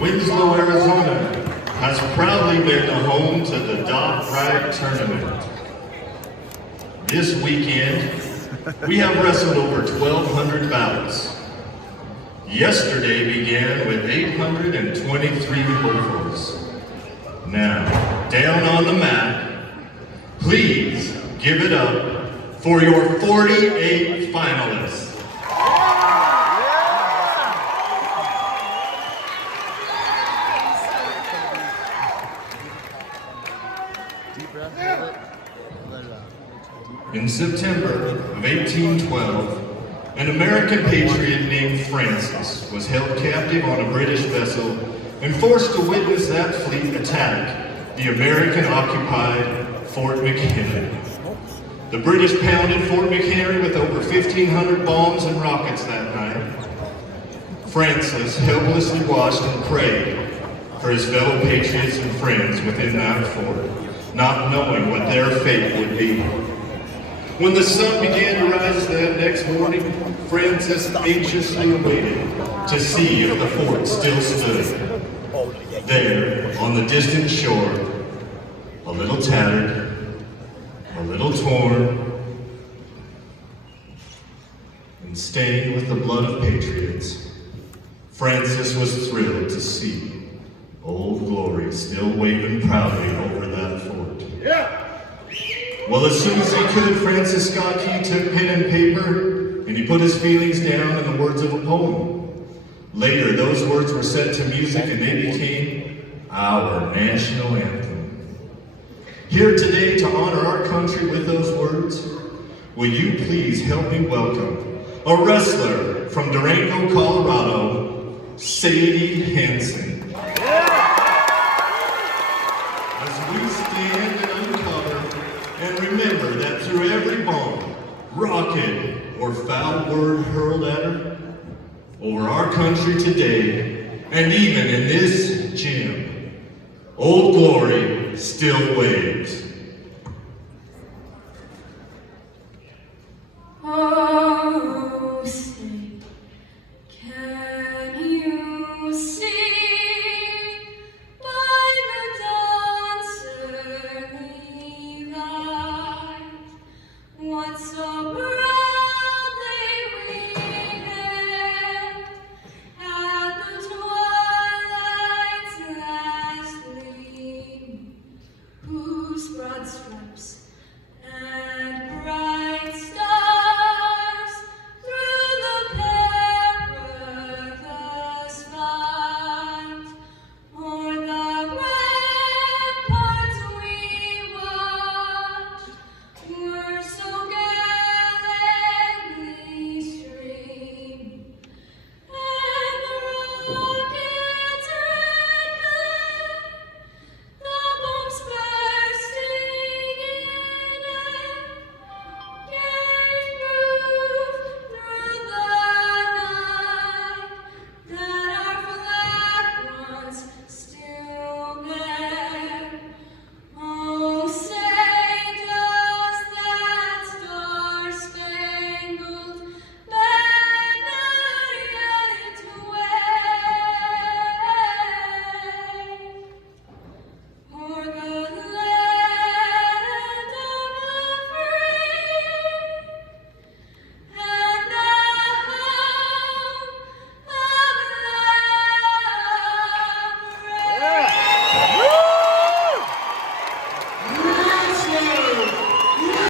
Winslow, Arizona has proudly been the home to the Wright tournament. This weekend, we have wrestled over 1,200 bouts. Yesterday began with 823 hopefuls. Now, down on the mat, please give it up for your 48 finalists. In September of 1812, an American patriot named Francis was held captive on a British vessel and forced to witness that fleet attack the American-occupied Fort McHenry. The British pounded Fort McHenry with over 1,500 bombs and rockets that night. Francis helplessly watched and prayed for his fellow patriots and friends within that fort, not knowing what their fate would be. When the sun began to rise that next morning, Francis anxiously awaited to see if the fort still stood. There, on the distant shore, a little tattered, a little torn, and stained with the blood of patriots, Francis was thrilled to see Old Glory still waving proudly over that fort. Yeah! Well, as soon as he could, Francis Scott Key took pen and paper, and he put his feelings down in the words of a poem. Later, those words were set to music, and they became our national anthem. Here today to honor our country with those words, will you please help me welcome a wrestler from Durango, Colorado, Sadie Hanson. As we stand and uncover and remember that through every bomb, rocket, or foul word hurled at her, over our country today, and even in this gym, Old Glory still waves.